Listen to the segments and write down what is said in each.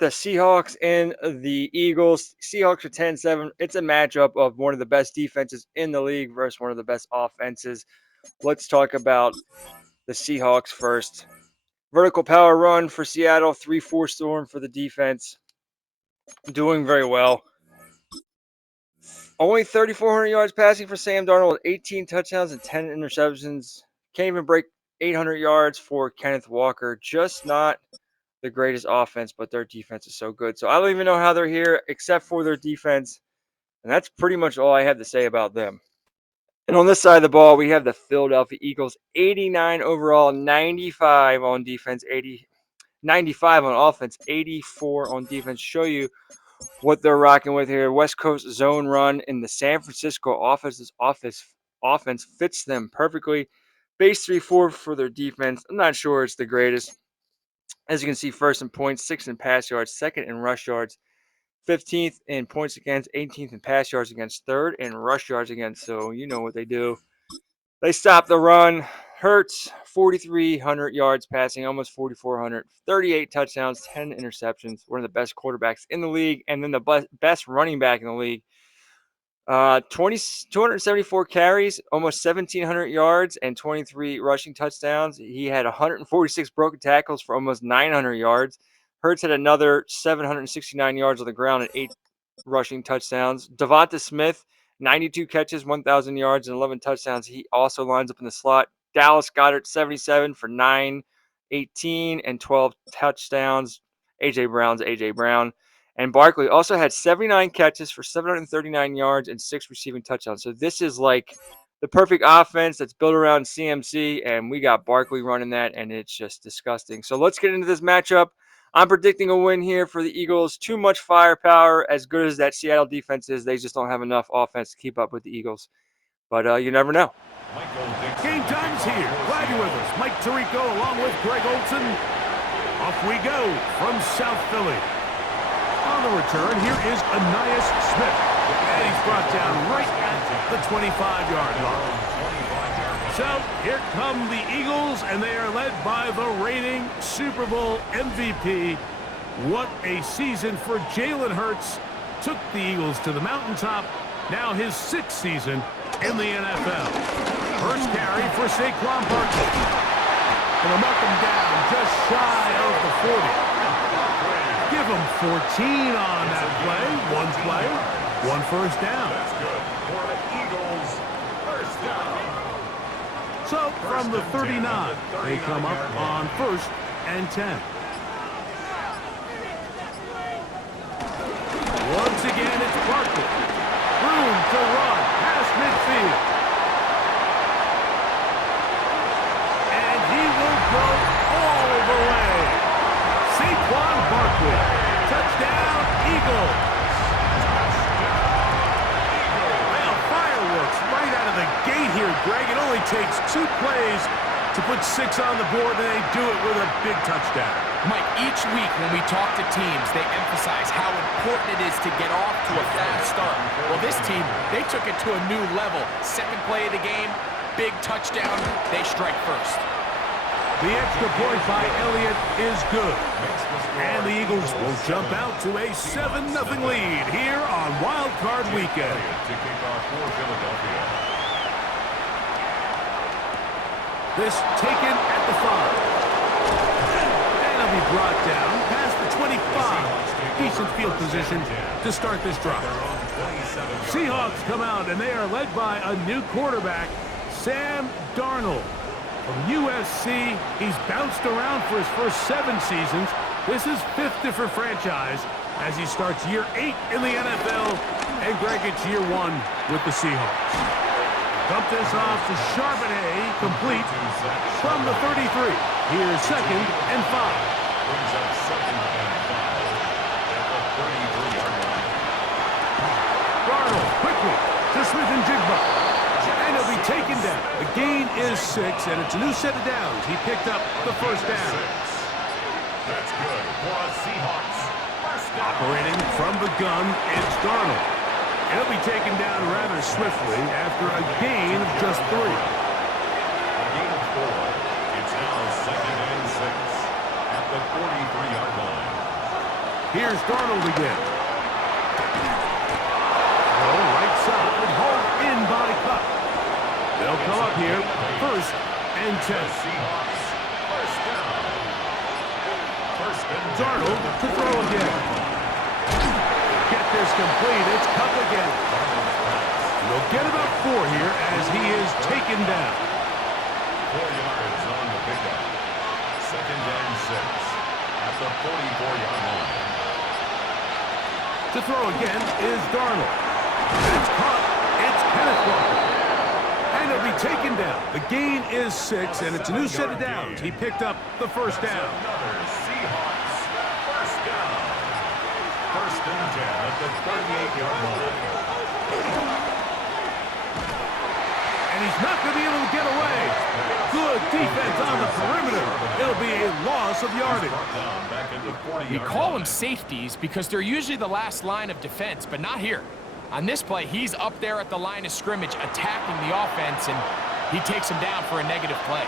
the Seahawks and the Eagles. Seahawks are 10-7. It's a matchup of one of the best defenses in the league versus one of the best offenses. Let's talk about the Seahawks first. Vertical power run for Seattle, 3-4 storm for the defense. Doing very well. Only 3,400 yards passing for Sam Darnold, 18 touchdowns and 10 interceptions. Can't even break 800 yards for Kenneth Walker. Just not the greatest offense, but their defense is so good. So I don't even know how they're here except for their defense. And that's pretty much all I have to say about them. And on this side of the ball, we have the Philadelphia Eagles, 89 overall, 95 on defense, 95 on offense, 84 on defense. Show you what they're rocking with here. West Coast zone run in the San Francisco offense fits them perfectly. Base 3-4 for their defense. I'm not sure it's the greatest. As you can see, first in points, 6th in pass yards, 2nd in rush yards, 15th in points against, 18th in pass yards against, 3rd in rush yards against. So you know what they do. They stop the run. Hurts, 4,300 yards passing, almost 4,400, 38 touchdowns, 10 interceptions. One of the best quarterbacks in the league, and then the best running back in the league. 274 carries, almost 1,700 yards, and 23 rushing touchdowns. He had 146 broken tackles for almost 900 yards. Hurts had another 769 yards on the ground and 8 rushing touchdowns. Devonta Smith, 92 catches, 1,000 yards, and 11 touchdowns. He also lines up in the slot. Dallas Goedert, 77 for 918 and 12 touchdowns. A.J. Brown's A.J. Brown. And Barkley also had 79 catches for 739 yards and 6 receiving touchdowns. So this is like the perfect offense that's built around CMC, and we got Barkley running that, and it's just disgusting. So let's get into this matchup. I'm predicting a win here for the Eagles. Too much firepower. As good as that Seattle defense is, they just don't have enough offense to keep up with the Eagles. But you never know. Game time's here. Glad you're with us. Mike Tirico along with Greg Olson. Off we go from South Philly. On the return, here is Ainias Smith. And he's brought down right at the 25-yard line. So here come the Eagles, and they are led by the reigning Super Bowl MVP. What a season for Jalen Hurts. Took the Eagles to the mountaintop. Now his 6th season in the NFL. First carry for Saquon Barkley. Going to mark him down just shy of the 40. Give him 14 on that play. One first down. That's good for the Eagles. First down. So from the 39, they come up on 1st and 10. Once again, it's Barkley. Room to run past midfield. And he will go all the way. Saquon Barkley. Touchdown, Eagles. Well, fireworks right out of the gate here, Greg. It only takes 2 plays to put 6 on the board, and they do it with a big touchdown. Mike, each week when we talk to teams, they emphasize how important it is to get off to a fast start. Well, this team, they took it to a new level. 2nd play of the game, big touchdown, they strike first. The extra point by Elliott is good. And the Eagles will jump out to a 7-0 lead here on Wild Card Weekend. To kick off for Philadelphia. This taken at the 5. And it'll be brought down past the 25. Decent field position to start this drive. Seahawks come out, and they are led by a new quarterback, Sam Darnold. From USC, he's bounced around for his first 7 seasons. This is 5th different franchise as he starts year 8 in the NFL. And Greg, it's year 1 with the Seahawks. Dump this off to Charbonnet, complete from the 33. Here's 2nd and 5. Brings up 2nd and 5 at the 33-yard line. Darnold quickly to Smith and Jigba. And he'll be taken down. The gain is 6, and it's a new set of downs. He picked up the first down. That's good for the Seahawks. First down. Operating from the gun, it's Darnold. And he'll be taken down rather swiftly after a gain of just 3. A gain of 4. It's now 2nd and 6 at the 43-yard line. Here's Darnold again. Throw right side, hauled in by Cup. They'll come up here, 1st and 10. Seahawks, first down. First and 10. Darnold to throw again. Get this complete. It's Cup again. And they'll get about 4 here as he is taken down. 4 yards on the pickup. Second and 6 at the 44-yard line. To throw again is Darnold. And it's caught. It's Kenneth Walker. And he'll be taken down. The gain is 6, and it's a new set of downs. He picked up the first down. Another Seahawks, first down. First and 10 at the 38-yard line. And he's not going to be able to get away. Good defense on the perimeter. It'll be a loss of yardage. Down back at the 40-yard We call them line. safeties because they're usually the last line of defense, but not here. On this play, he's up there at the line of scrimmage attacking the offense, and he takes him down for a negative play.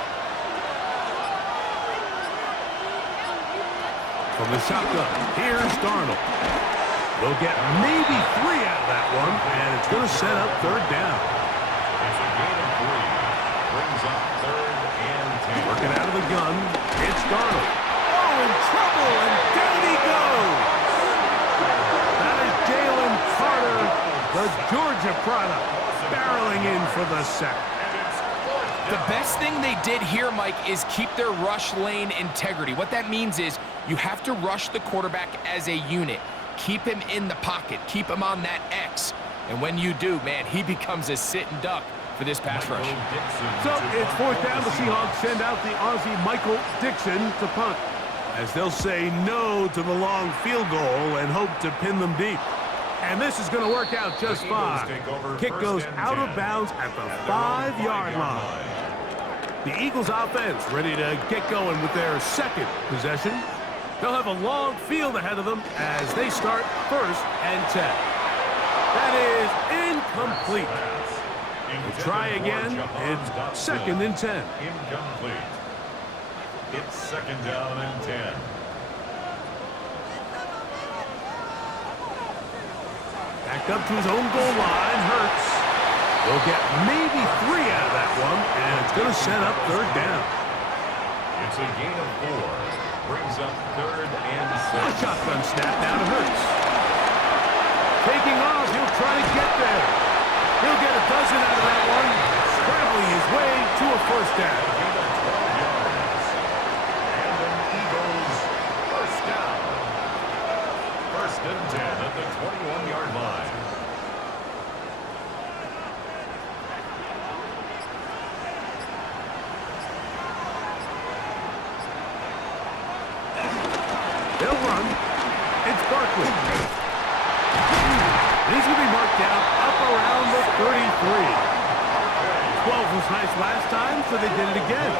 From the shotgun, here's Darnold. They'll get maybe 3 out of that one, and it's going to set up 3rd down. It's a gain of 3. Brings up 3rd and 10. Working out of the gun, it's Darnold. Oh, in trouble, and down he goes. That is Jalen Carter, the Georgia product, barreling in for the sack. The best thing they did here, Mike, is keep their rush lane integrity. What that means is you have to rush the quarterback as a unit. Keep him in the pocket. Keep him on that X. And when you do, man, he becomes a sitting duck for this pass rush. So it's 4th down. The Seahawks send out the Aussie Michael Dixon to punt, as they'll say no to the long field goal and hope to pin them deep. And this is going to work out just fine. Kick goes out of bounds at the 5-yard line. The Eagles offense ready to get going with their 2nd possession. They'll have a long field ahead of them as they start 1st and 10. That is incomplete. We'll try again. It's 2nd and 10. Incomplete. It's 2nd down and 10. Back up to his own goal line. Hurts. They'll get maybe 3 out of that one, and it's going to set up 3rd down. It's a gain of 4. Brings up 3rd and A 6. shotgun snap down to Hurts. Taking off, he'll try to get there. He'll get a dozen out of that one, scrambling his way to a 1st down. Gain of 12 yards. And an Eagles first down. 1st and 10 at the 21-yard line. They'll run. It's Barkley. He's going to be marked down up around the 33. 12 was nice last time, so they did it again.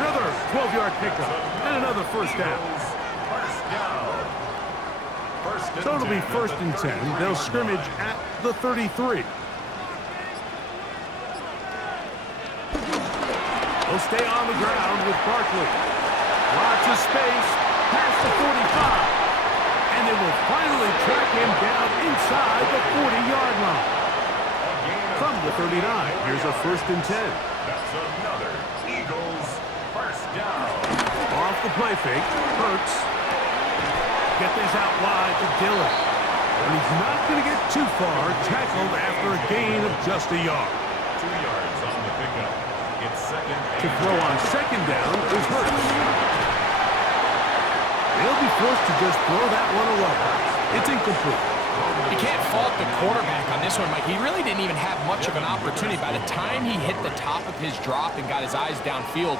Another 12-yard pickup and another 1st down. First down. First and So it'll be 10 1st and 10. They'll scrimmage at the 33. They'll stay on the ground with Barkley. Lots of space past the 45. And they will finally track him down inside the 40-yard line. From the 39, here's a 1st and 10. That's another Eagles first down. Off the play fake, Hurts. Get this out wide to Dillon. And he's not going to get too far, tackled after a gain of just a yard. 2 yards on the pickup. It's 2nd To and throw on 2nd down is Hurts. They'll be forced to just throw that one away. It's incomplete. You can't fault the quarterback on this one, Mike. He really didn't even have much of an opportunity. By the time he hit the top of his drop and got his eyes downfield,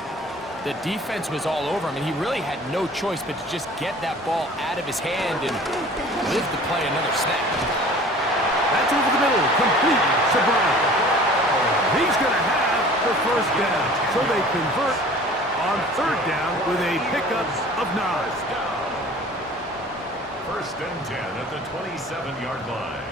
the defense was all over him, and he really had no choice but to just get that ball out of his hand and live to play another snap. That's over the middle, complete to Brown. He's going to have the 1st down, so they convert on 3rd down with a pickup of 9. 1st and 10 at the 27-yard line.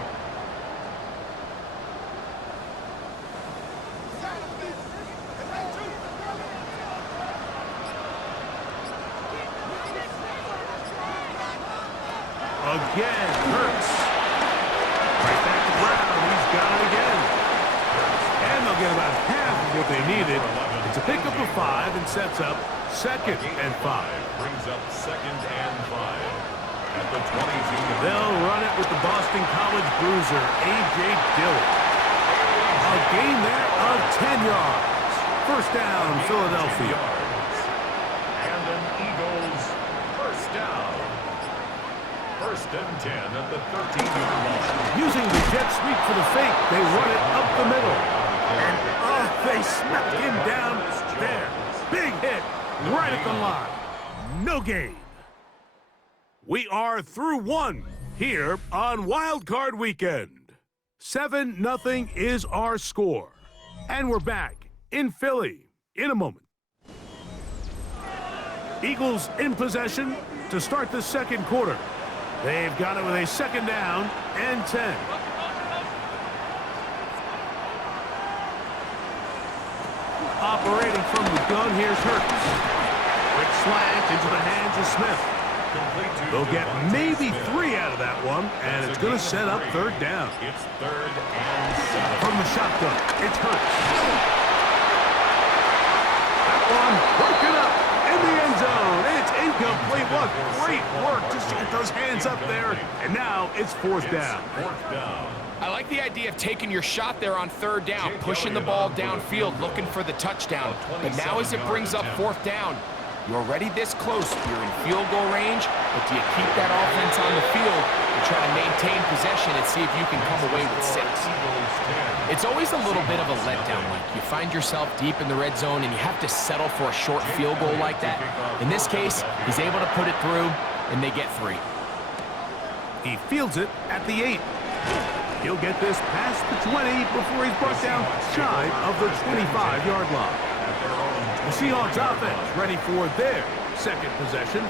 again. Hurts. Right back to Brown. He's got it again. And they'll get about half of what they needed. It's a pickup of 5 and sets up 2nd and 5. Brings up 2nd and 5. At the 22. They'll run it with the Boston College bruiser, A.J. Dillon. A gain there of 10 yards. First down, Philadelphia. And an Eagles first down. 1st and 10 at the 13-yard line. Using the jet sweep for the fake, they run it up the middle. And, they smacked him down there. Big hit right at the line. No gain. We are through 1 here on Wild Card Weekend. 7-0 is our score. And we're back in Philly in a moment. Eagles in possession to start the 2nd quarter. They've got it with a 2nd down and 10. Operating from the gun, here's Hurts. Quick slant into the hands of Smith. They'll get maybe 3 out of that one, and it's going to set up 3rd down. It's 3rd and 7. From the shotgun, it's Hurts. That one broken up in the end zone. It's incomplete. What great work to get those hands up there. And now it's 4th down. 4th down. I like the idea of taking your shot there on 3rd down, pushing the ball downfield, looking for the touchdown. But now as it brings up 4th down, you're already this close. You're in field goal range, but do you keep that offense on the field and try to maintain possession and see if you can come away with 6? It's always a little bit of a letdown. Like you find yourself deep in the red zone and you have to settle for a short field goal like that. In this case, he's able to put it through, and they get 3. He fields it at the 8. He'll get this past the 20 before he's brought down shy of the 25-yard line. The Seahawks offense ready for their 2nd possession,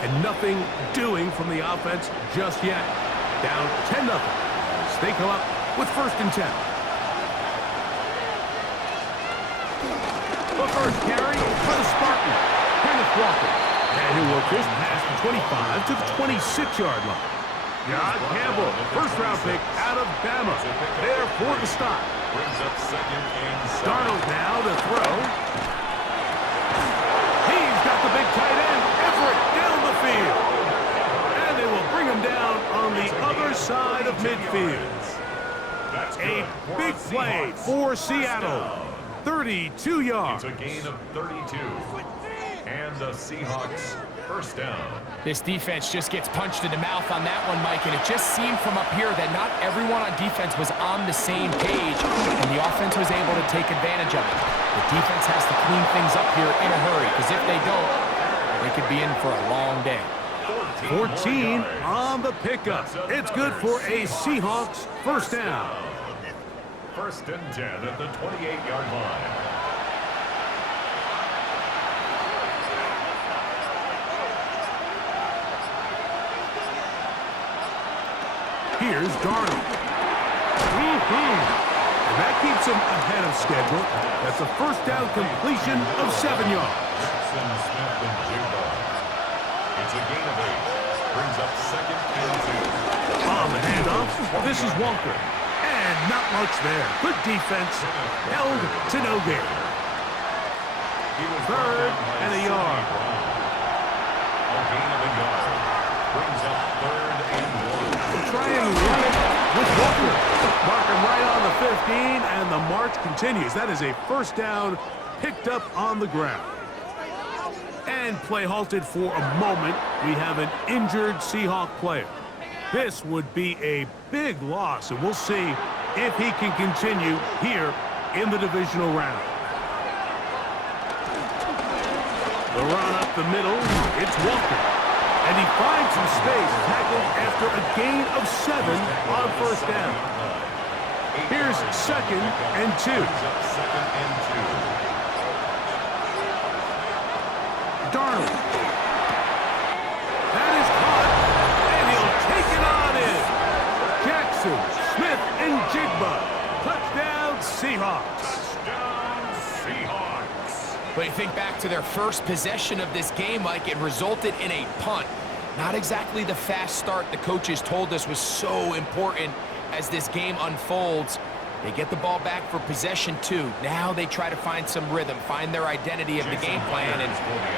and nothing doing from the offense just yet. Down 10-0. They come up with 1st and 10. The first carry for the Spartan, Kenneth Walker. And he'll work this past the 25 to the 26-yard line. John Campbell, first-round pick out of Bama. There for the stop. Brings up 2nd and 7. Darnold now to throw. He's got the big tight end, Everett, down the field. And they will bring him down on the other side of midfield. A big play for Seattle. 32 yards. It's a gain of 32. And the Seahawks first down. This defense just gets punched in the mouth on that one, Mike, and it just seemed from up here that not everyone on defense was on the same page, and the offense was able to take advantage of it. The defense has to clean things up here in a hurry, because if they don't, they could be in for a long day. 14 on the pickup. It's good for a Seahawks first down. 1st and 10 at the 28-yard line. Here's Darnold. And that keeps him ahead of schedule. That's a first down completion of 7 yards. Smith and Jigba. It's a gain of 8. Brings up 2nd and 2. On the handoff, this is Walker. And not much there. Good defense. Held to no gain. 3rd and a yard. A gain of a yard. Brings up 3rd and 1. Try and run it with Walker. Mark him right on the 15, and the march continues. That is a first down picked up on the ground. And play halted for a moment. We have an injured Seahawk player. This would be a big loss, and we'll see if he can continue here in the divisional round. The run up the middle, it's Walker. And he finds some space, tackled after a gain of 7 on first down. Here's 2nd and 2. 2nd and 2. Darnold. That is caught, and he'll take it on in. Jackson, Smith, and Jigba. Touchdown, Seahawks. Touchdown, Seahawks. But you think back to their first possession of this game, like it resulted in a punt. Not exactly the fast start the coaches told us was so important as this game unfolds. They get the ball back for possession two. Now they try to find some rhythm, find their identity of the game plan, and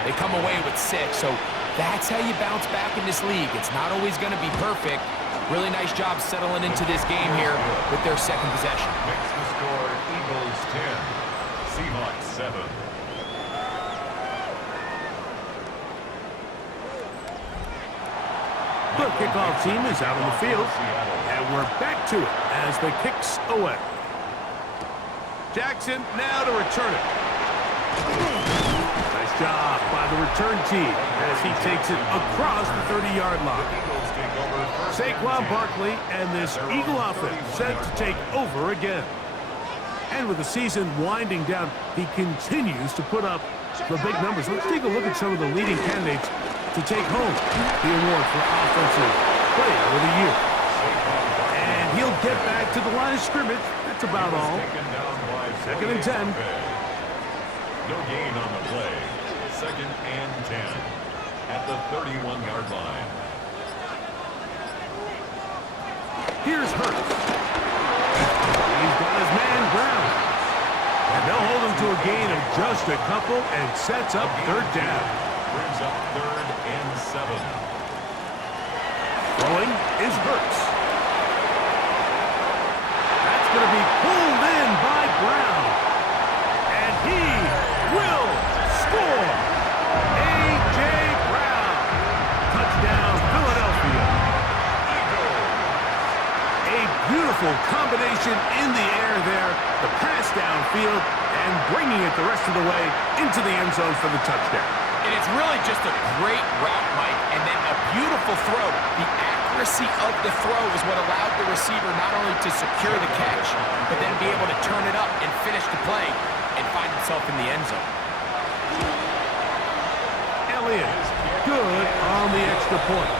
they come away with 6. So that's how you bounce back in this league. It's not always going to be perfect. Really nice job settling into this game here with their second possession. Makes the score Eagles 10, Seahawks 7. The kickoff team is out on the field, and we're back to it as the kick's away. Jackson now to return it. Nice job by the return team as he takes it across the 30-yard line. Saquon Barkley and this Eagle offense set to take over again. And with the season winding down, he continues to put up the big numbers. Let's take a look at some of the leading candidates to take home the award for Offensive Player of the Year. And he'll get back to the line of scrimmage. That's about all. 2nd and 10. No gain on the play. 2nd and 10 at the 31-yard line. Here's Hurts. He's got his man Brown. And they'll hold him to a gain of just a couple and sets up 3rd down. Brings up 3rd and 7. Throwing is Hurts. That's going to be pulled in by Brown. And he will score. A.J. Brown. Touchdown, Philadelphia. A beautiful combination in the air there. The pass downfield and bringing it the rest of the way into the end zone for the touchdown. And it's really just a great route, Mike, and then a beautiful throw. The accuracy of the throw is what allowed the receiver not only to secure the catch, but then be able to turn it up and finish the play and find himself in the end zone. Elliott, good on the extra point.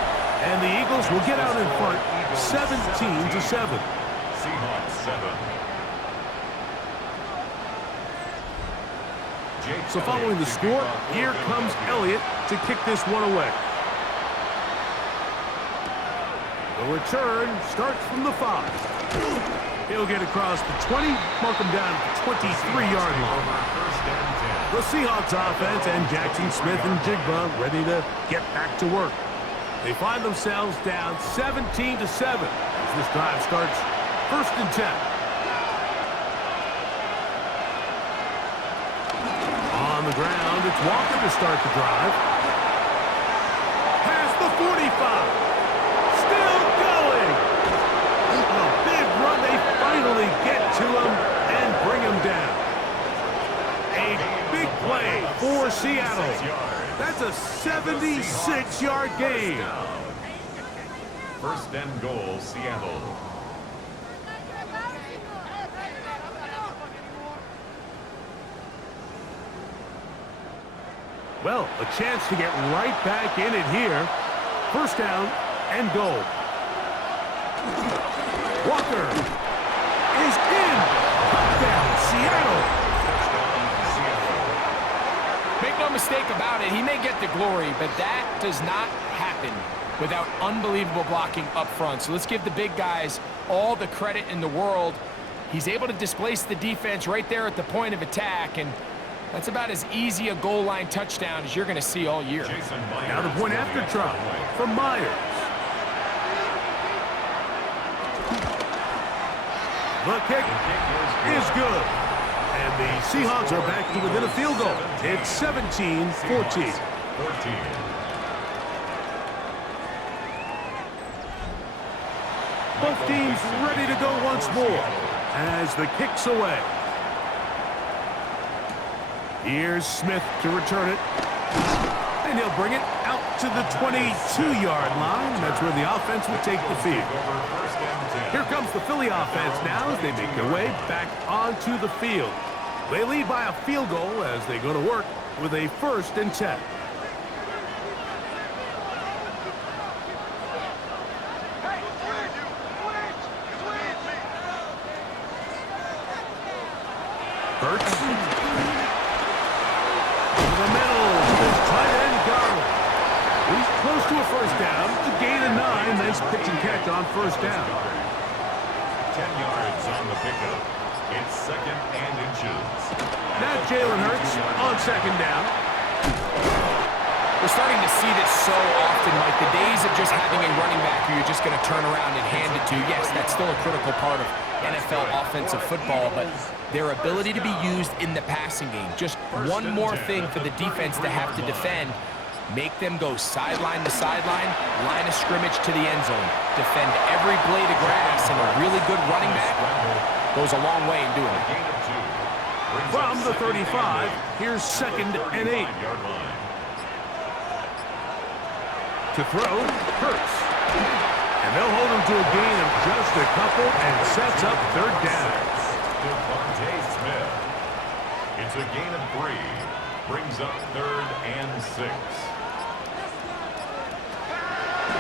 And the Eagles will get out in front 17-7. Seahawks 7. So following the score, here comes Elliott to kick this one away. The return starts from the 5. He'll get across the 20, mark him down at the 23-yard line. The Seahawks offense and Jackson Smith and Jigba ready to get back to work. They find themselves down 17-7 as this drive starts 1st and 10. On the ground, it's Walker to start the drive. Past the 45. Still going. A big run. They finally get to him and bring him down. A big play for Seattle. That's a 76-yard gain. 1st and goal, Seattle. Well, a chance to get right back in it here. 1st down and goal. Walker is in. Touchdown, Seattle. Make no mistake about it, he may get the glory, but that does not happen without unbelievable blocking up front. So let's give the big guys all the credit in the world. He's able to displace the defense right there at the point of attack, and that's about as easy a goal line touchdown as you're going to see all year. Now the point after try from Myers. The kick is good. And the Seahawks are back to within a field goal. It's 17-14. Both teams ready to go once more as the kick's away. Here's Smith to return it. And he'll bring it out to the 22-yard line. That's where the offense will take the field. Here comes the Philly offense now as they make their way back onto the field. They lead by a field goal as they go to work with a 1st and 10. Hurts. Over the middle. His tight end Garland. He's close to a 1st down. A nice pitch and catch on first down. 10 yards on the pickup. It's 2nd and inches. Now Jalen Hurts on 2nd down. We're starting to see this so often, Mike. The days of just having a running back who you're just going to turn around and hand it to, yes, that's still a critical part of NFL offensive football, but their ability to be used in the passing game, just one more thing for the defense to have to defend, make them go sideline to sideline, line of scrimmage to the end zone, defend every blade of grass, and a really good running back goes a long way in doing it. From the 35, here's 2nd and 8. To throw, Hurts. And they'll hold him to a gain of just a couple and sets up 3rd down. Smith. It's a gain of 3. Brings up 3rd and 6.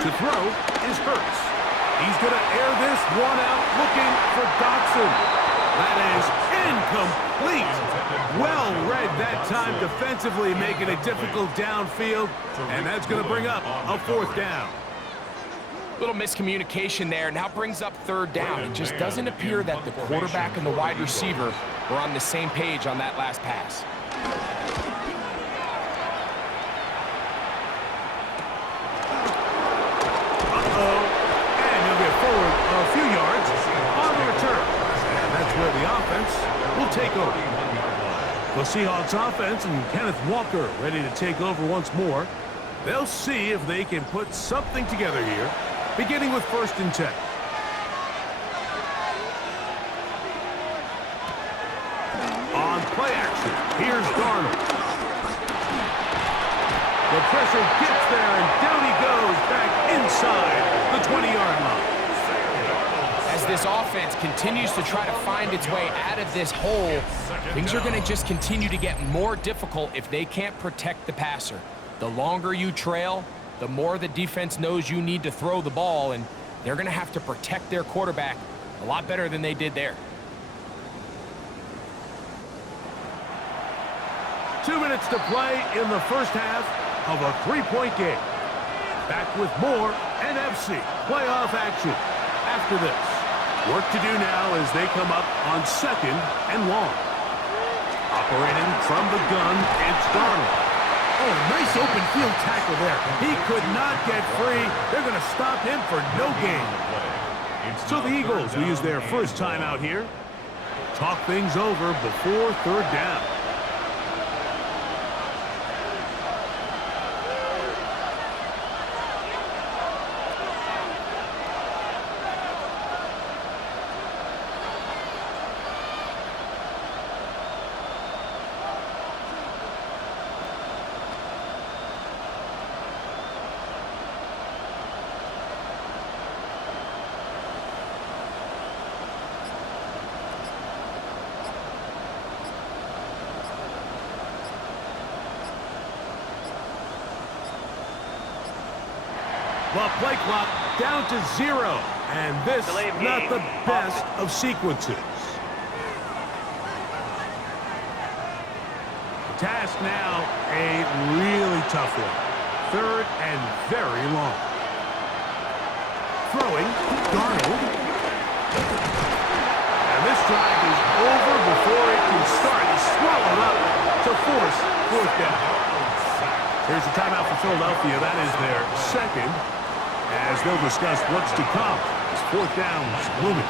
To throw is Hurts. He's going to air this one out looking for Dotson. That is incomplete. Well read that time defensively, making it difficult downfield, and that's going to bring up a 4th down. Little miscommunication there. Now brings up 3rd down. It just doesn't appear that the quarterback and the wide receiver were on the same page on that last pass. And he'll get forward a few yards on the return. And that's where the offense will take over. The Seahawks offense and Kenneth Walker ready to take over once more. They'll see if they can put something together here, beginning with 1st and 10. On play action, here's Darnold. The pressure gets there, and down he goes back inside the 20-yard line. As this offense continues to try to find its way out of this hole, things are going to just continue to get more difficult if they can't protect the passer. The longer you trail, the more the defense knows you need to throw the ball, and they're going to have to protect their quarterback a lot better than they did there. 2 minutes to play in the first half of a 3-point game. Back with more NFC playoff action after this. Work to do now as they come up on 2nd and long. Operating from the gun, it's Darnold. Oh, nice open field tackle there. He could not get free. They're going to stop him for no gain. So the Eagles will use their first time out here. Talk things over before 3rd down. The play clock down to 0, and this not the best of sequences. The task now a really tough one. 3rd and very long. Throwing, Darnold. And this drive is over before it can start. He's swallowed up to force 4th down. Here's the timeout for Philadelphia. That is their 2nd. As they'll discuss what's to come as 4th down's looming.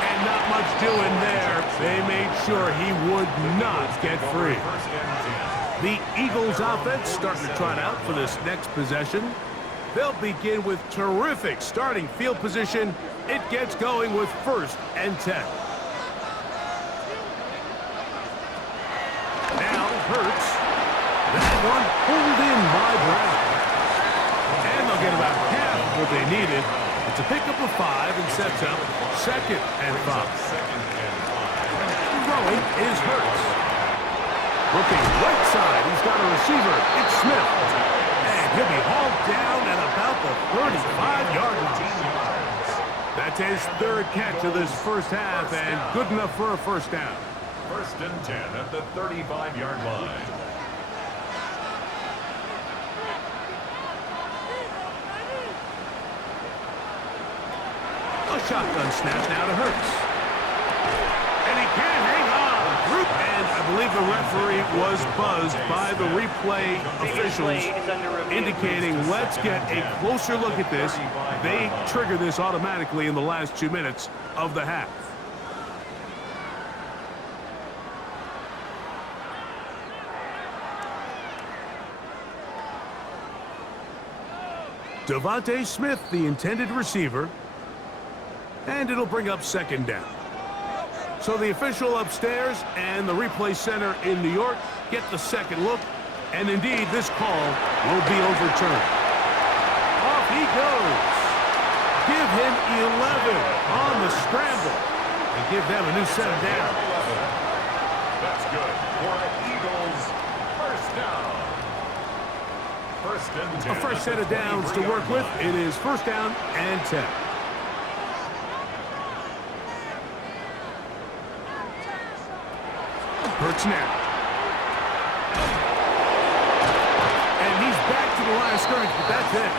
And not much doing there. They made sure he would not get free. The Eagles offense starting to trot out for this next possession. They'll begin with terrific starting field position. It gets going with 1st and 10. Hurts. That one pulled in by Brown. And they'll get about half of what they needed. It's a pickup of 5 and sets up 2nd and 5. Throwing is Hurts. Looking right side, he's got a receiver. It's Smith. And he'll be hauled down at about the 35-yard line. That's his 3rd catch of this first half and good enough for a 1st down. First and 10 at the 35-yard line. A shotgun snap now to Hurts. And he can't hang on. And I believe the referee was buzzed by the replay officials indicating, let's get a closer look at this. They trigger this automatically in the last 2 minutes of the half. Devontae Smith, the intended receiver. And it'll bring up second down. So the official upstairs and the replay center in New York get the second look. And indeed, this call will be overturned. Off he goes. Give him 11 on the scramble. And give them a new set of down. That's good for the Eagles. First down. First and 10. A fresh set of downs to work with. It is first down and 10. Hurts now. And he's back to the line of scrimmage, but that's it.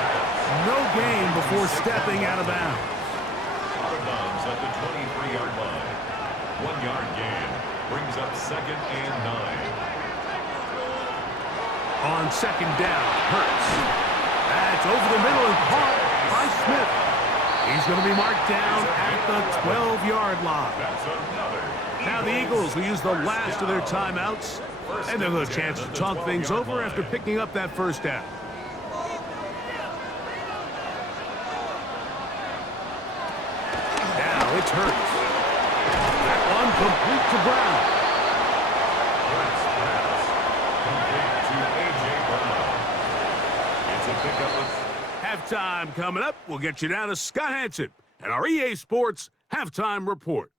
No gain before stepping out of bounds. Out of bounds at the 23-yard line. 1 yard gain brings up second and 9. On second down, Hurts. That's over the middle and caught by Smith. He's going to be marked down at the 12-yard line. That's another. Now the Eagles will use the last of their timeouts, and they'll have a chance to talk things over after picking up that first down. Now it's Hurts. That one complete to Brown. Hurts pass complete to A.J. Brown. It's a pickup of Halftime coming up. We'll get you down to Scott Hansen and our EA Sports Halftime Report.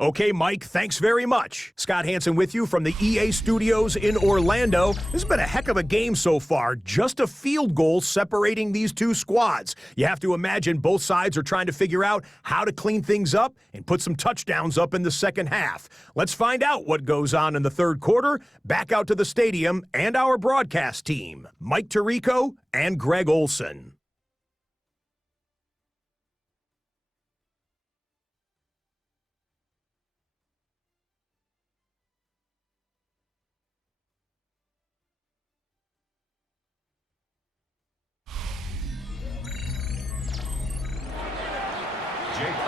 Okay, Mike, thanks very much. Scott Hansen with you from the EA Studios in Orlando. This has been a heck of a game so far. Just a field goal separating these two squads. You have to imagine both sides are trying to figure out how to clean things up and put some touchdowns up in the second half. Let's find out what goes on in the third quarter. Back out to the stadium and our broadcast team, Mike Tirico and Greg Olson.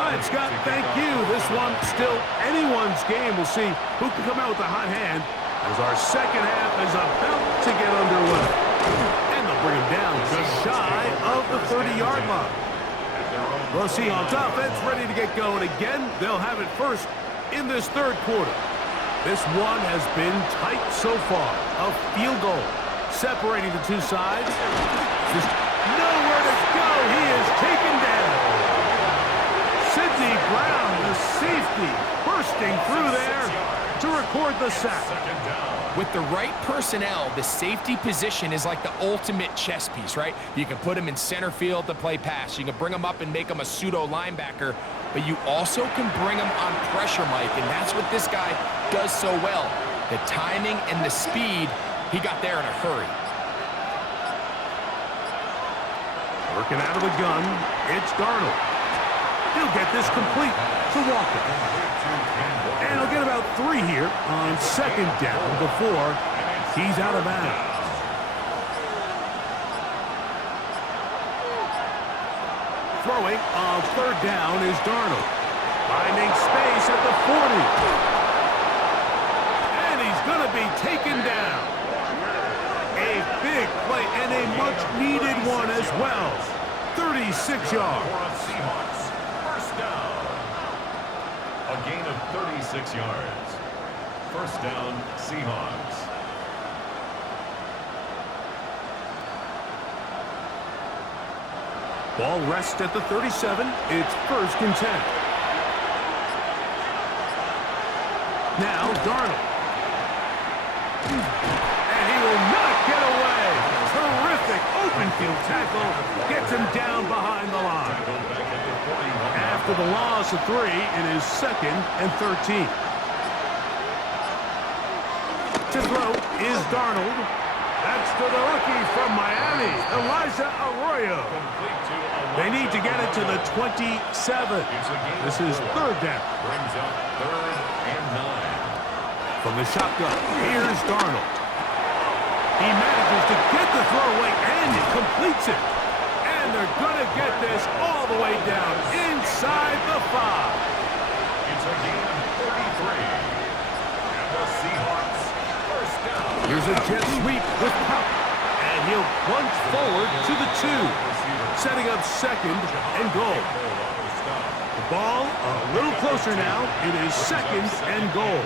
All right, Scott, thank you. This one still anyone's game. We'll see who can come out with the hot hand as our second half is about to get underway. And they'll bring him down just shy of the 30-yard line. The Seahawks offense ready to get going again. They'll have it first in this third quarter. This one has been tight so far. A field goal separating the two sides. Just nowhere to go. He is taken down. Sidney Brown, the safety, bursting through there to record the sack. With the right personnel, the safety position is like the ultimate chess piece, right? You can put him in center field to play pass. You can bring him up and make him a pseudo linebacker, but you also can bring him on pressure, Mike, and that's what this guy does so well. The timing and the speed, he got there in a hurry. Working out of the gun, it's Darnold. He'll get this complete to Walker. And he'll get about 3 here on second down before he's out of bounds. Throwing on third down is Darnold. Finding space at the 40. And he's going to be taken down. A big play and a much-needed one as well. 36 yards. A gain of 36 yards. First down, Seahawks. Ball rests at the 37. It's first and 10. Now Darnold. And he will not get away. Terrific open field tackle. Gets him down behind the line. After the loss of 3, it is second and 13. To throw is Darnold. That's to the rookie from Miami, Elijah Arroyo. They need to get it to the 27. This is third down. Brings up 3rd and 9. From the shotgun, here's Darnold. He manages to get the throw away and he completes it. And they're going to get this all the way down inside the 5. It's a gain of 33. And the Seahawks first down. Here's a jet sweep with power. And he'll plunge forward to the 2. Setting up 2nd and goal. The ball a little closer now. It is 2nd and goal.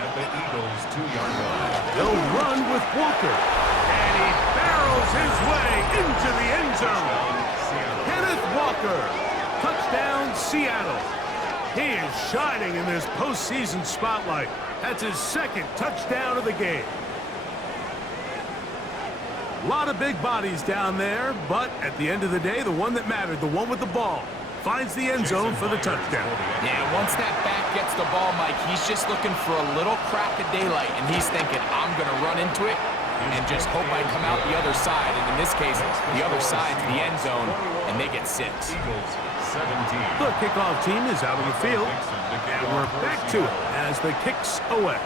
At the Eagles' 2-yard line. They'll run with Walker. And he barrels his way into the end zone. Kenneth Walker. Touchdown, Seattle. He is shining in this postseason spotlight. That's his 2nd touchdown of the game. A lot of big bodies down there, but at the end of the day, the one that mattered, the one with the ball, finds the end zone for the touchdown. Yeah, once that back gets the ball, Mike, he's just looking for a little crack of daylight, and he's thinking, I'm going to run into it and just hope I come out the other side. And in this case, the other side's the end zone, and they get 6. Eagles 17. The kickoff team is out of the field, and we're back to it as the kick's away.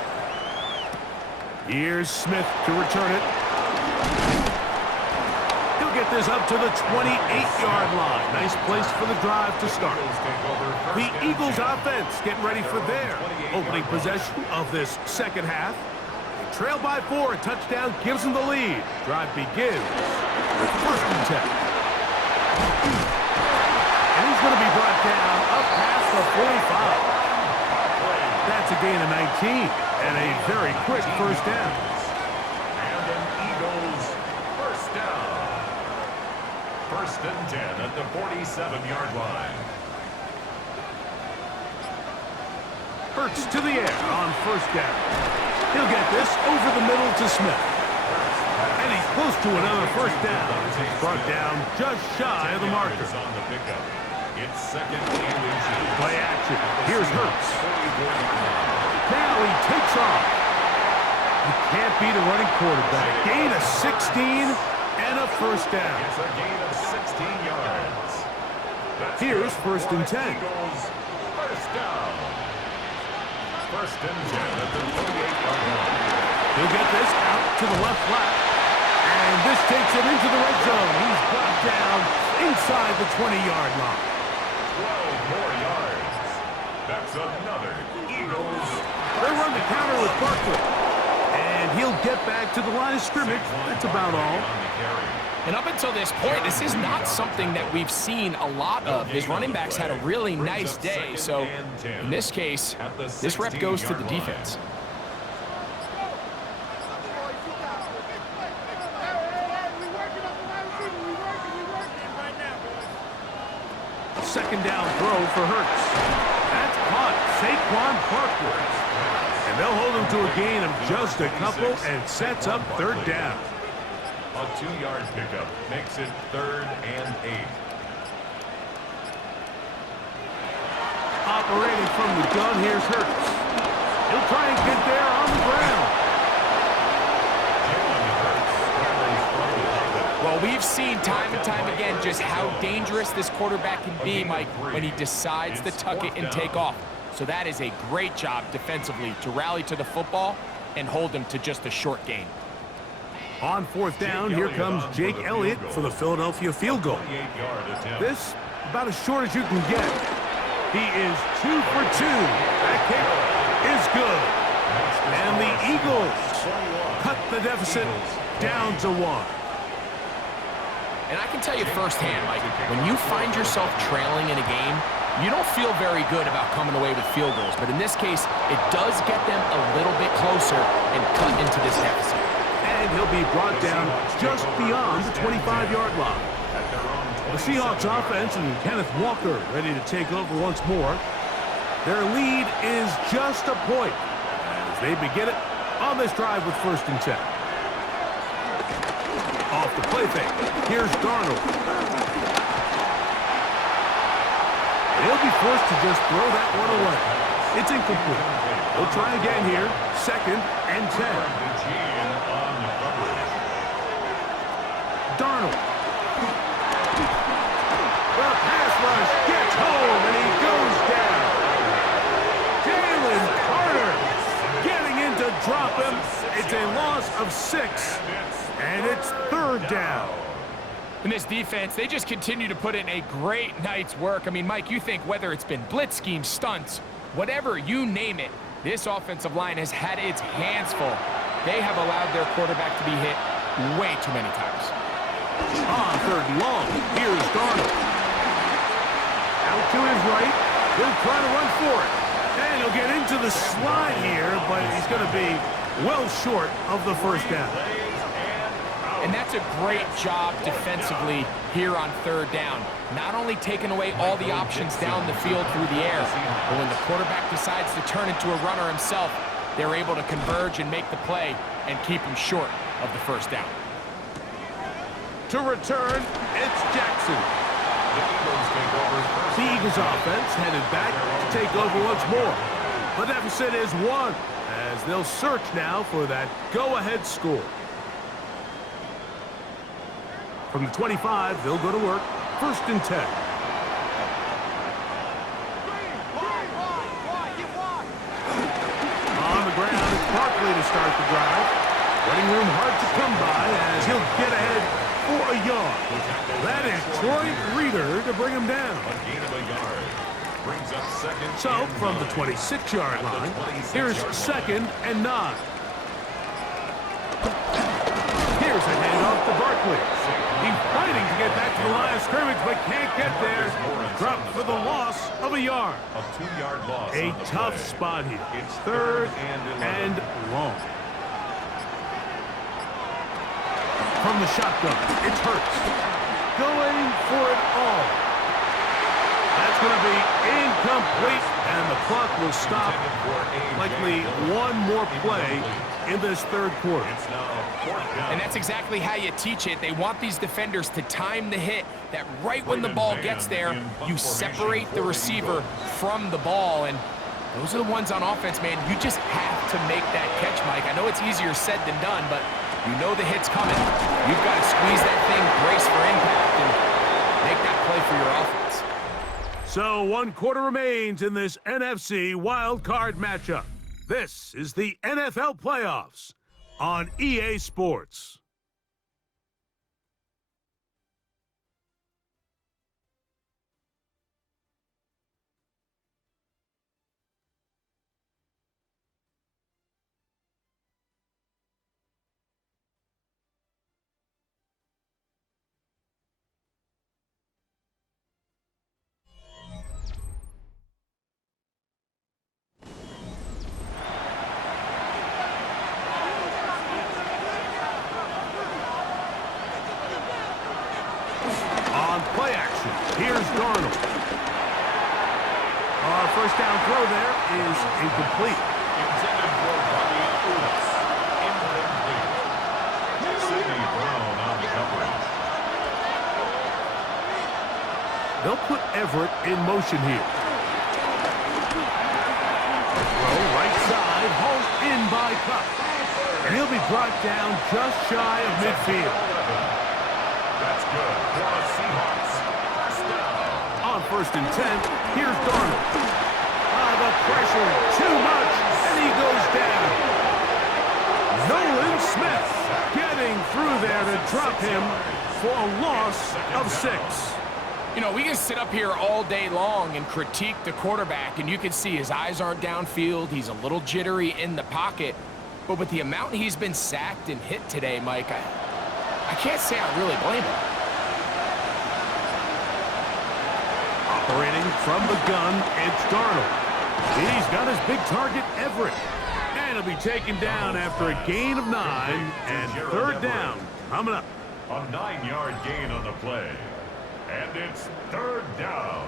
Here's Smith to return it. He'll get this up to the 28-yard line. Nice place for the drive to start. The Eagles offense getting ready for their opening possession of this second half. They trail by 4. A touchdown gives them the lead. Drive begins with 1st and 10. And he's going to be brought down up past the 45. That's a gain of 19 and a very quick first down. And an Eagles first down. 1st and 10 at the 47-yard line. Hurts to the air on 1st down. He'll get this over the middle to Smith. And he's close to another first down. He's brought down just shy of the marker. On the pickup. It's 2nd and inches. Play action. Here's Hurts. Now he takes off. You can't beat a running quarterback. Gain of 16 and a first down. It's a gain of 16 yards. That's Here's 1st and 10. Eagles first down. 1st and 10 at the 28-yard line. He'll get this out to the left flat. And this takes him into the red zone. He's brought down inside the 20-yard line. 12 more yards. That's another Eagles. They run the counter with Barkley. And he'll get back to the line of scrimmage. That's about all. And up until this point, this is not something that we've seen a lot of. His running backs had a really nice day. So in this case, this rep goes to the defense. Second down throw for Hurts. That's caught. Saquon Barkley. And they'll hold him to a gain of just a couple and sets up 3rd down. A 2-yard pickup makes it 3rd and 8. Operating from the gun, here's Hurts. He'll try and get there on the ground. Well, we've seen time and time again just how dangerous this quarterback can be, Mike, when he decides to tuck it and take off. So that is a great job defensively to rally to the football and hold him to just a short gain. On 4th down, here comes Jake Elliott for the Philadelphia field goal. This, about as short as you can get. He is 2 for 2. That kick is good. And the Eagles cut the deficit down to 1. And I can tell you firsthand, Mike, when you find yourself trailing in a game, you don't feel very good about coming away with field goals. But in this case, it does get them a little bit closer and cut into this deficit. And he'll be brought down just beyond the 25-yard line. The Seahawks offense and Kenneth Walker ready to take over once more. Their lead is just a point as they begin it on this drive with 1st and 10. Off the play fake. Here's Darnold. He'll be forced to just throw that one away. It's incomplete. We'll try again here. 2nd and 10. Darnold. The pass rush gets home, and he goes down. Jalen Carter getting in to drop him. It's a loss of 6, and it's 3rd down. In this defense, they just continue to put in a great night's work. I mean, Mike, you think whether it's been blitz schemes, stunts, whatever, you name it, this offensive line has had its hands full. They have allowed their quarterback to be hit way too many times. On 3rd and long, here's Darnold. Out to his right. He'll try to run for it. And he'll get into the slide here, but he's going to be well short of the 1st down. And that's a great job defensively here on 3rd down. Not only taking away all the options down the field through the air, but when the quarterback decides to turn into a runner himself, they're able to converge and make the play and keep him short of the 1st down. To return, it's Jackson. The Eagles offense headed back to take over once more. The deficit is 1, as they'll search now for that go-ahead score. From the 25, they'll go to work. 1st and 10. On the ground, it's Barkley to start the drive. Running room hard to come by as he'll get ahead for a yard. That is Troy Reeder to bring him down. So, from the 26-yard line, here's 2nd and 9. Here's a handoff to Barkley. He's fighting to get back to the line of scrimmage, but can't get there. Dropped for the loss of a yard. A 2-yard loss. A tough spot here. It's 3rd and long. From the shotgun, it's Hurts. Going for it all. That's going to be incomplete, and the clock will stop. Likely one more play in this 3rd quarter. And that's exactly how you teach it. They want these defenders to time the hit, that right when the ball gets there, you separate the receiver from the ball. And those are the ones on offense, man. You just have to make that catch, Mike. I know it's easier said than done, but you know the hit's coming. You've got to squeeze that thing, brace for impact, and make that play for your offense. So 1 quarter remains in this NFC wild card matchup. This is the NFL playoffs on EA Sports. Play action. Here's Darnold. Our 1st down throw there is incomplete. Intended for Bobby Lewis. Incomplete. Sidney Brown on the coverage. They'll put Everett in motion here. Throw right side, home in by Cup. And he'll be brought down just shy of midfield. That's good for the Seahawks. 1st down. On 1st and 10, here's Darnold. The pressure, too much, and he goes down. Nolan Smith getting through there to drop him for a loss of 6. You know, we can sit up here all day long and critique the quarterback, and you can see his eyes aren't downfield. He's a little jittery in the pocket. But with the amount he's been sacked and hit today, Mike, I can't say I really blame him. Operating from the gun, it's Darnold. He's got his big target, Everett. And he'll be taken down after a gain of 9, and 3rd down coming up. A 9-yard gain on the play. And it's 3rd down.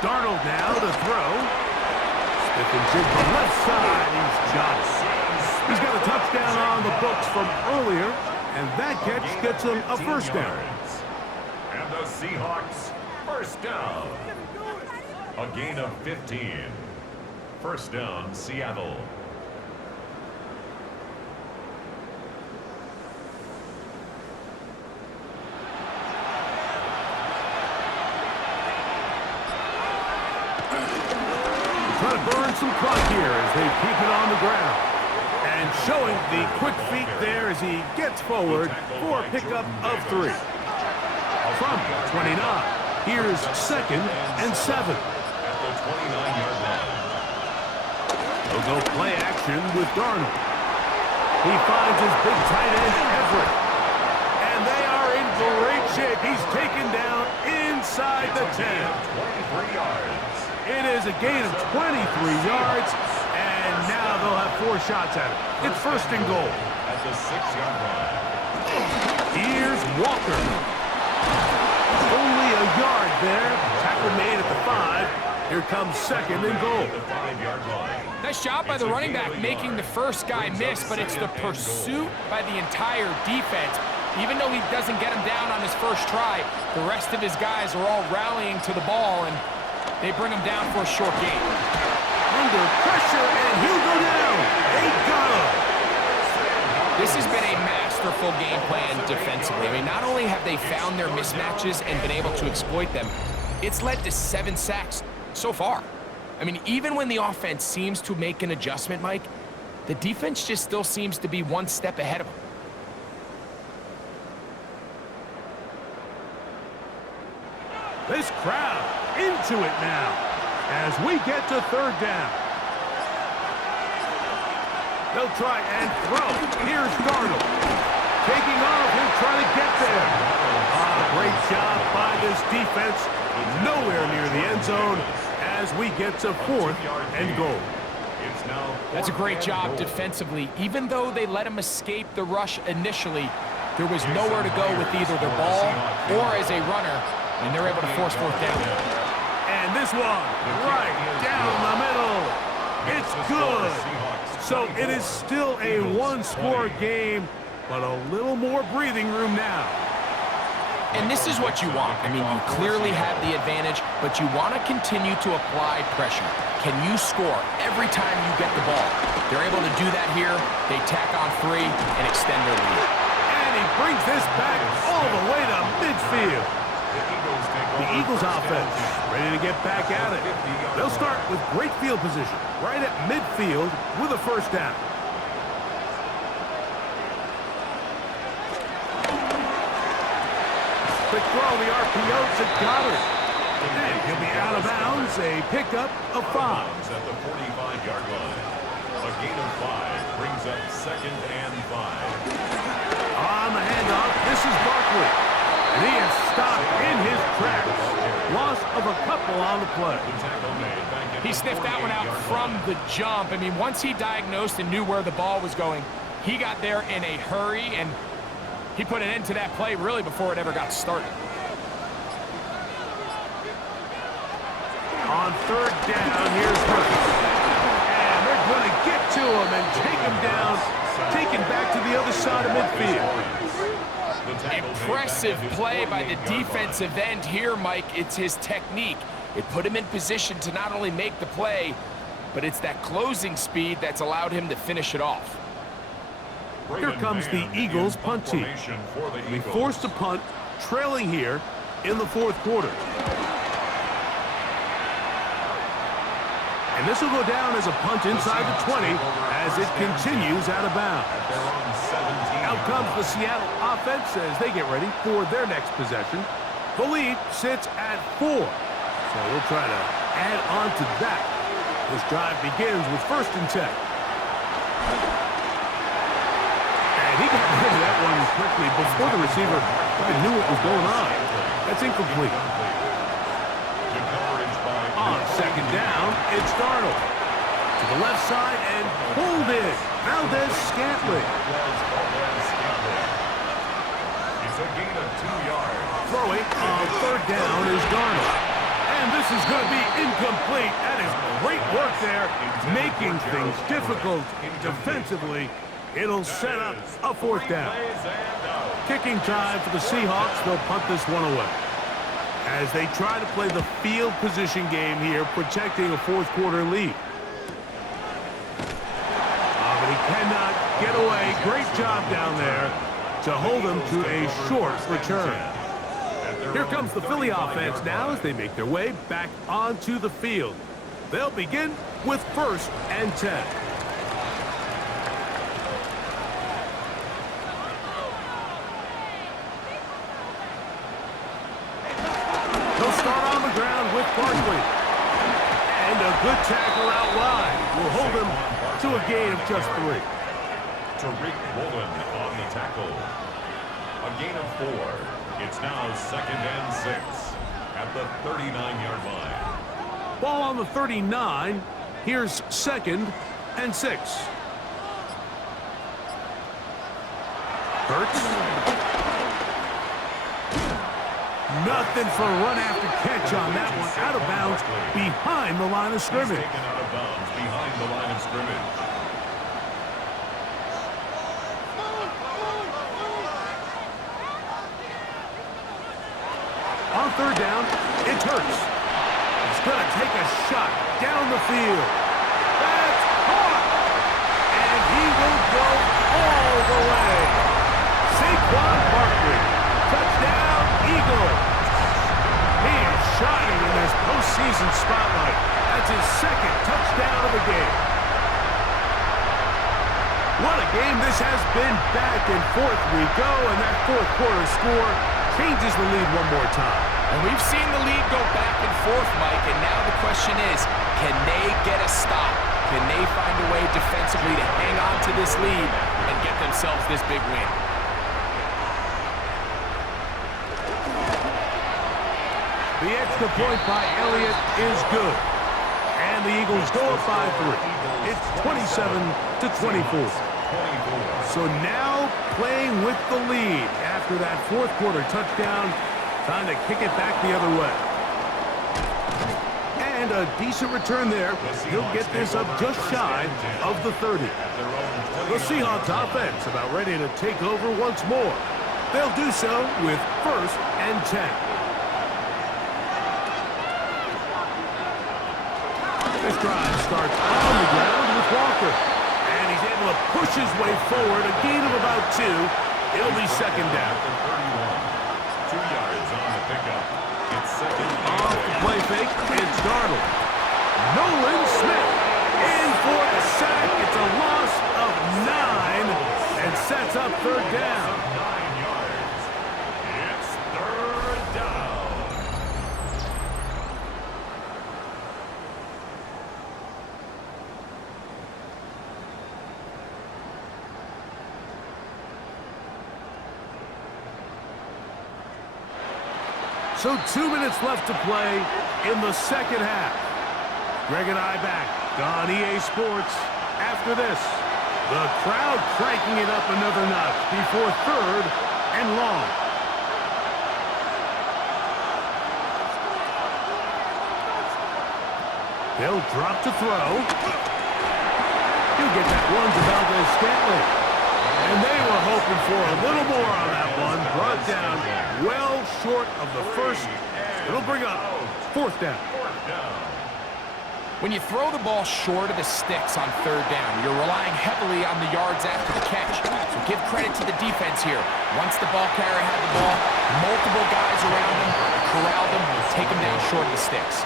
Darnold now to throw. Smith and Jig the left side. He's got it. He's got a touchdown on the books from earlier, and that catch gets him a first down. And the Seahawks, first down. A gain of 15. First down, Seattle. Trying to burn some clock here as they keep it on the ground. And showing the quick feet there as he gets forward for a pickup of 3. From 29, here's 2nd and 7. At the 29-yard line. They'll go play action with Darnold. He finds his big tight end, Everett. And they are in great shape. He's taken down inside the 10. 23 yards. It is a gain of 23 yards, and now they'll have 4 shots at it. It's first and goal. At the 6-yard line. Here's Walker. Only a yard there. Tackle made at the 5. Here comes 2nd and goal. The 5-yard line. Nice job by the running back making the first guy miss, but it's the pursuit by the entire defense. Even though he doesn't get him down on his first try, the rest of his guys are all rallying to the ball, and they bring him down for a short gain. Under pressure, and he'll go down. They got him. This has been a masterful game plan defensively. I mean, not only have they found their mismatches and been able to exploit them, it's led to 7 sacks so far. I mean, even when the offense seems to make an adjustment, Mike, the defense just still seems to be one step ahead of them. This crowd into it now as we get to 3rd down. They'll try and throw. Here's Darnold. Taking off, he'll try to get there. Great job by this defense. Nowhere near the end zone as we get to 4th and goal. That's a great job defensively. Even though they let him escape the rush initially, there was nowhere to go with either the ball or as a runner, and they're able to force 4th down. And this one, right down the middle. It's good. So it is still a 1-score game, but a little more breathing room now. And this is what you want. I mean, you clearly have the advantage, but you want to continue to apply pressure. Can you score every time you get the ball? They're able to do that here. They tack on 3 and extend their lead. And he brings this back all the way to midfield. The Eagles offense ready to get back at it. They'll start with great field position right at midfield with a first down. Quick throw, the RPO to Goddard. And he'll be out of bounds, a pickup of 5. At the 45-yard line. A gain of 5 brings up 2nd and 5. On the handoff, this is Barkley. And he is stopped in his tracks. Loss of a couple on the play. He sniffed that one out from the jump. I mean, once he diagnosed and knew where the ball was going, he got there in a hurry, and he put an end to that play really before it ever got started. On 3rd down, here's Hurts. And they're going to get to him and take him down, taken back to the other side of midfield. Impressive play by the defensive end here, Mike. It's his technique. It put him in position to not only make the play, but it's that closing speed that's allowed him to finish it off. Here comes the Eagles punt team. We forced to punt, trailing here in the 4th quarter. And this will go down as a punt inside the 20 as it continues out of bounds. Out comes the Seattle offense as they get ready for their next possession. The lead sits at 4. So we'll try to add on to that. This drive begins with 1st and 10. And he got rid of that one quickly before the receiver even knew what was going on. That's incomplete. On 2nd down, it's Darnold. To the left side and pulled in. Valdez-Scantling. It's a gain of 2 yards. Throwing on 3rd down is Darnold. And And this is going to be incomplete. That is great work there, making things difficult defensively. It'll set up a fourth down. Kicking time for the Seahawks. They'll punt this one away as they try to play the field position game here, protecting a fourth quarter lead. But he cannot get away. Great job down there to hold him to a short return. Here comes the Philly offense now as they make their way back onto the field. They'll begin with 1st and 10. They'll start on the ground with Barkley. And a good tackle out wide will hold him to a gain of just 3. Tariq Woolen on the tackle. A gain of 4. It's now 2nd and 6 at the 39-yard line. Ball on the 39. Here's 2nd and 6. Hurts. Nothing for a run after catch on that one. Out of bounds behind the line of scrimmage. Taken out of bounds behind the line of scrimmage. On 3rd down, it's Hurts. He's going to take a shot down the field. That's caught! And he will go all the way. Saquon Barkley. Touchdown, Eagles. He is shining in this postseason spotlight. That's his 2nd touchdown of the game. What a game this has been. Back and forth we go, and that fourth quarter score changes the lead one more time. And we've seen the lead go back and forth, Mike, and now the question is, can they get a stop? Can they find a way defensively to hang on to this lead and get themselves this big win? The extra point by Elliott is good. And the Eagles go up by 3. It's 27-24. So now playing with the lead after that fourth quarter touchdown. Time to kick it back the other way. And a decent return there. He'll get this up just shy of the 30. The Seahawks offense about ready to take over once more. They'll do so with 1st and 10. This drive starts on the ground with Walker. And he's able to push his way forward. A gain of about 2. It'll be 2nd down. 2 yards on the pickup. It's 2nd. Off the play fake, it's Darnold. Nolan Smith in for the sack. It's a loss of 9 and sets up 3rd down. 9 yards. It's 3rd down. So 2 minutes left to play in the 2nd half. Greg and I back on EA Sports after this. The crowd cranking it up another notch before 3rd and long. They'll drop to throw. He'll get that one to Valdez-Scantling. And they were hoping for a little more on that one. Brought down well short of the first. It'll bring up 4th down. When you throw the ball short of the sticks on 3rd down, you're relying heavily on the yards after the catch. So give credit to the defense here. Once the ball carrier had the ball, multiple guys around him, corralled him, take him down short of the sticks.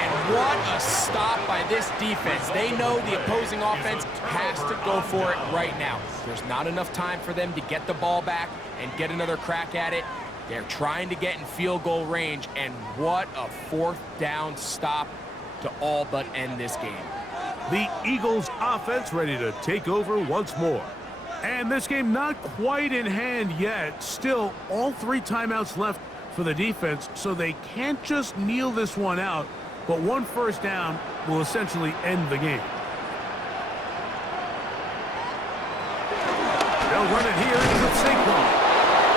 And what a stop by this defense. They know the opposing offense has to go for it right now. There's not enough time for them to get the ball back and get another crack at it. They're trying to get in field goal range, and what a 4th down stop to all but end this game. The Eagles offense ready to take over once more. And this game not quite in hand yet. Still, all 3 timeouts left for the defense, so they can't just kneel this one out, but 1 first down will essentially end the game. They'll run it here with Saquon.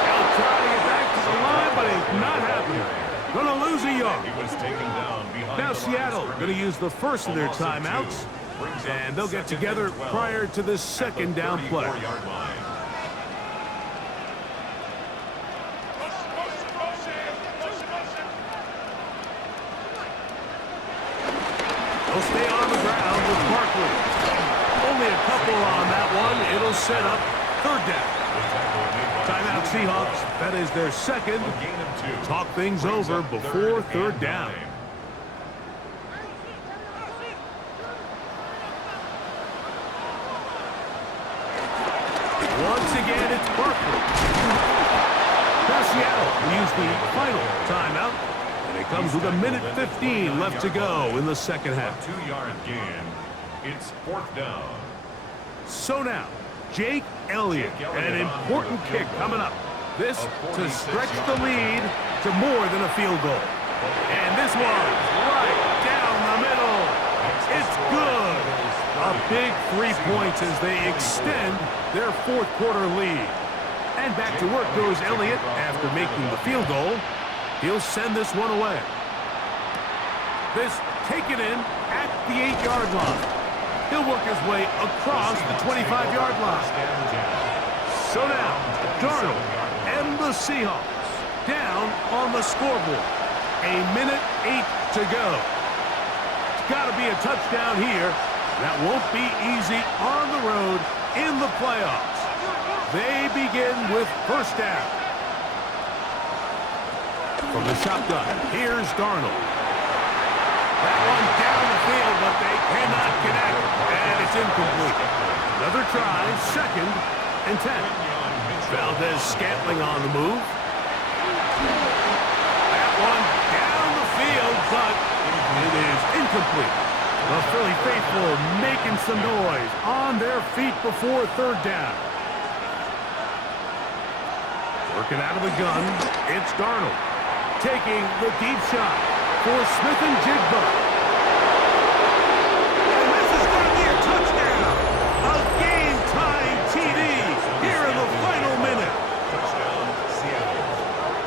They'll try to get back to the line, but it's not happening. Gonna lose a yard. was taken down behind Now the line of Seattle going to scrimmage. use the first of their Almost at timeouts, 2. Brings up and they'll get second together and 12 prior to this at second the down play. 34-yard line. They'll stay on the ground with Barkley. Only a couple on that one. It'll set up third down. Timeout Seahawks. That is their second. A gain of 2. Talk things Brings over up before third and down. 9. Once again, it's Barkley. Now Seattle will use the final timeout. And it comes with a minute 15 left to go in the second half. A 2-yard gain. It's fourth down. So now, Jake Elliott, an important kick coming up. This to stretch the lead to more than a field goal. And this one, right down the middle. It's good. A big 3 points as they extend their fourth quarter lead. And back to work goes Elliott after making the field goal. He'll send this one away. This taken in at the 8-yard line. He'll work his way across the 25-yard line. So now, Darnold and the Seahawks down on the scoreboard. A minute 8 to go. It's got to be a touchdown here. That won't be easy on the road in the playoffs. They begin with first down. From the shotgun, here's Darnold. That one down the field, but they cannot connect, and it's incomplete. Another try, second and 10. Valdez-Scantling on the move. That one down the field, but it is incomplete. The Philly faithful making some noise on their feet before third down. Working out of the gun, it's Darnold. Taking the deep shot for Smith and Jigba. And this is going to be a touchdown. A game-tying TD here in the final minute. Touchdown, Seattle.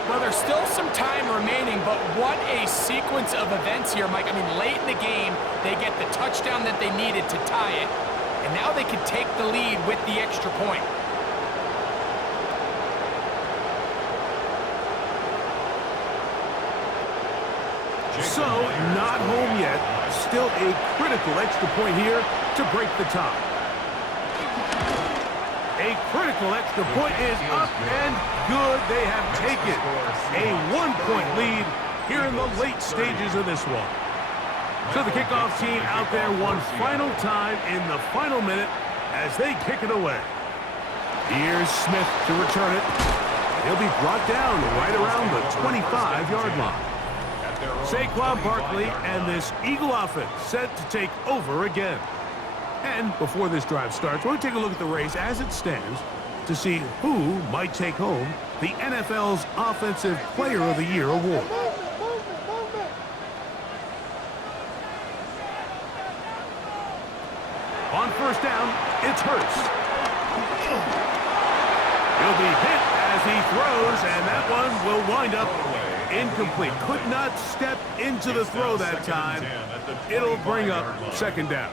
Well, there's still some time remaining, but what a sequence of events here, Mike. I mean, late in the game, they get the touchdown that they needed to tie it, and now they can take the lead with the extra point. So, not home yet. Still a critical extra point here to break the tie. A critical extra point is up and good. They have taken a 1-point lead here in the late stages of this one. So the kickoff team out there one final time in the final minute as they kick it away. Here's Smith to return it. He'll be brought down right around the 25-yard line. Saquon Barkley and this Eagle offense set to take over again. And before this drive starts, we'll take a look at the race as it stands to see who might take home the NFL's Offensive Player of the Year award. On first down, it's Hurts. He'll be hit as he throws, and that one will wind up incomplete. Could not step into the throw that time. It'll bring up second down.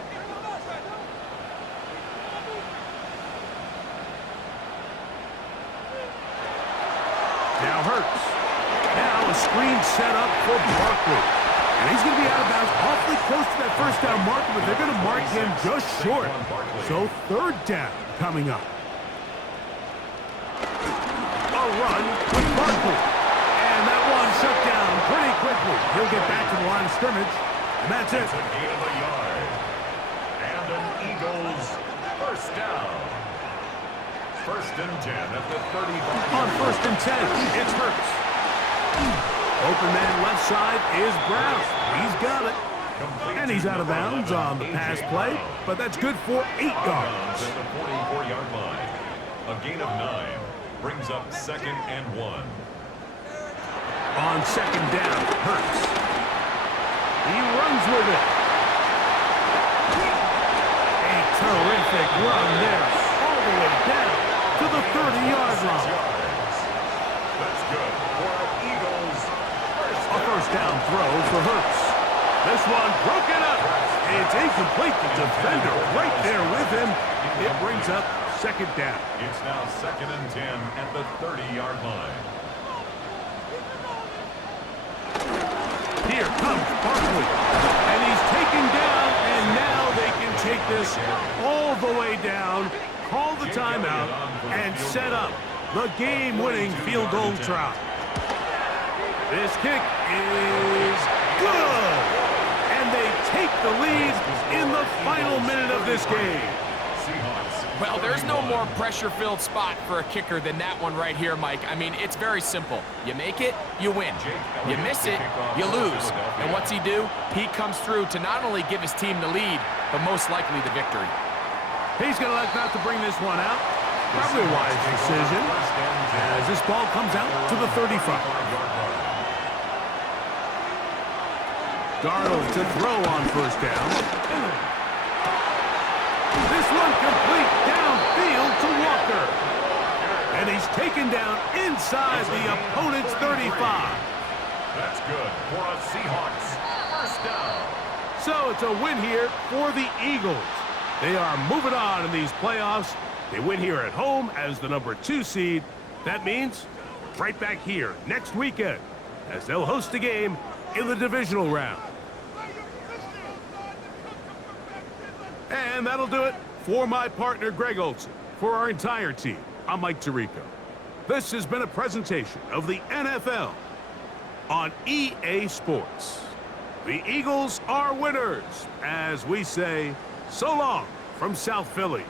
Now Hurts. Now a screen set up for Barkley. And he's going to be out of bounds awfully close to that first down marker, but they're going to mark him just short. So third down coming up. A run with Barkley. And that one shut down pretty quickly. He'll get back to the line of scrimmage. And that's it. It's a gain of a yard. And an Eagles first down. First and 10 at the 35. On first and 10, it's Hurts. Open man left side is Brown. He's got it. And he's out of bounds on the pass play, but that's good for 8 yards. At the 44-yard line. A gain of 9 brings up second and 1. On second down, Hurts. He runs with it. A terrific run there, all the way down to the 30-yard line. That's good for Eagles. A first down throw for for Hurts. This one broken up. It's incomplete. The defender right there with him. It brings up second down. It's now 2nd and 10 at the 30-yard line. Here comes Barkley. And he's taken down, and now they can take this all the way down, call the timeout, and set up the game-winning field goal try. This kick is good. And they take the lead in the final minute of this game. Well, there's no more pressure-filled spot for a kicker than that one right here, Mike. I mean, it's very simple. You make it, you win. You miss it, you lose. And what's he do? He comes through to not only give his team the lead, but most likely the victory. He's going to elect not to bring this one out. Probably a wise decision as this ball comes out to the 35. Darnold to throw on first down. This one complete downfield to Walker. And he's taken down inside the opponent's 35. That's good for a Seahawks first down. So it's a win here for the Eagles. They are moving on in these playoffs. They win here at home as the number 2 seed. That means right back here next weekend as they'll host a game in the divisional round. And that'll do it for my partner, Greg Olson. For our entire team, I'm Mike Tirico. This has been a presentation of the NFL on EA Sports. The Eagles are winners, as we say, so long from South Philly.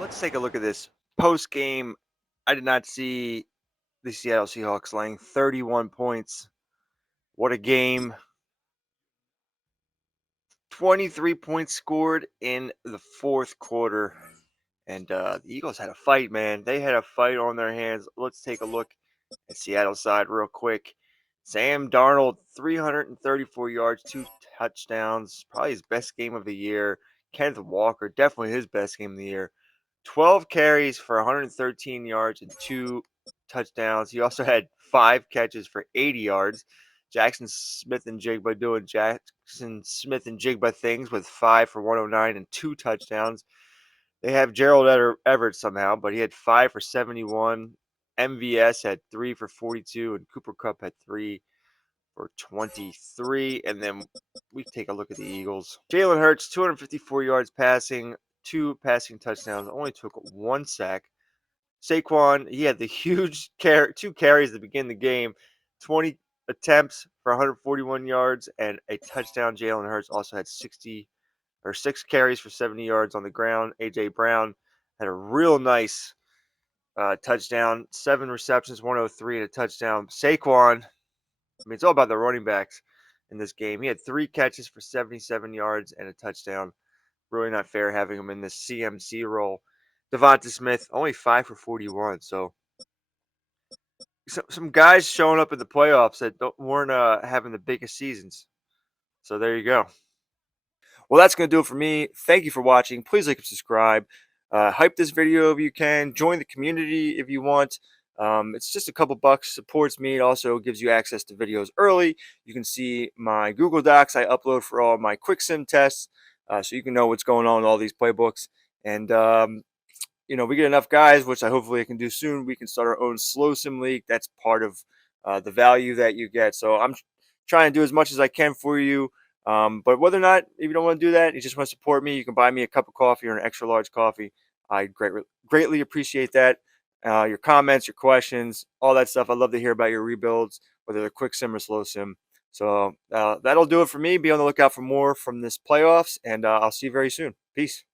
Let's take a look at this post game. I did not see the Seattle Seahawks laying 31 points. What a game. 23 points scored in the fourth quarter. And the Eagles had a fight, man. They had a fight on their hands. Let's take a look at Seattle side real quick. Sam Darnold, 334 yards, 2 touchdowns. Probably his best game of the year. Kenneth Walker, definitely his best game of the year. 12 carries for 113 yards and 2 touchdowns. He also had 5 catches for 80 yards. Jackson Smith and Jigba doing Jackson Smith and Jigba things with 5 for 109 and 2 touchdowns. They have Gerald Everett somehow, but he had 5 for 71. MVS had 3 for 42, and Cooper Kupp had 3 for 23. And then we take a look at the Eagles. Jalen Hurts, 254 yards passing, 2 passing touchdowns, only took 1 sack. Saquon, he had the huge 2 carries at the beginning of the game, 20 attempts for 141 yards and a touchdown. Jalen Hurts also had 6 carries for 70 yards on the ground. A.J. Brown had a real nice touchdown, 7 receptions, 103 and a touchdown. Saquon, I mean, it's all about the running backs in this game. He had 3 catches for 77 yards and a touchdown. Really not fair having him in this CMC role. Devonta Smith, only 5 for 41. So some guys showing up in the playoffs that weren't having the biggest seasons. So there you go. Well, that's going to do it for me. Thank you for watching. Please like and subscribe. Hype this video if you can. Join the community if you want. It's just a couple bucks. Supports me. It also gives you access to videos early. You can see my Google Docs I upload for all my quick sim tests. So you can know what's going on in all these playbooks. And, we get enough guys, which I hopefully can do soon. We can start our own slow sim league. That's part of the value that you get. So I'm trying to do as much as I can for you. But whether or not, if you don't want to do that, you just want to support me, you can buy me a cup of coffee or an extra large coffee. I greatly appreciate that. Your comments, your questions, all that stuff. I'd love to hear about your rebuilds, whether they're quick sim or slow sim. So that'll do it for me. Be on the lookout for more from this playoffs, and I'll see you very soon. Peace.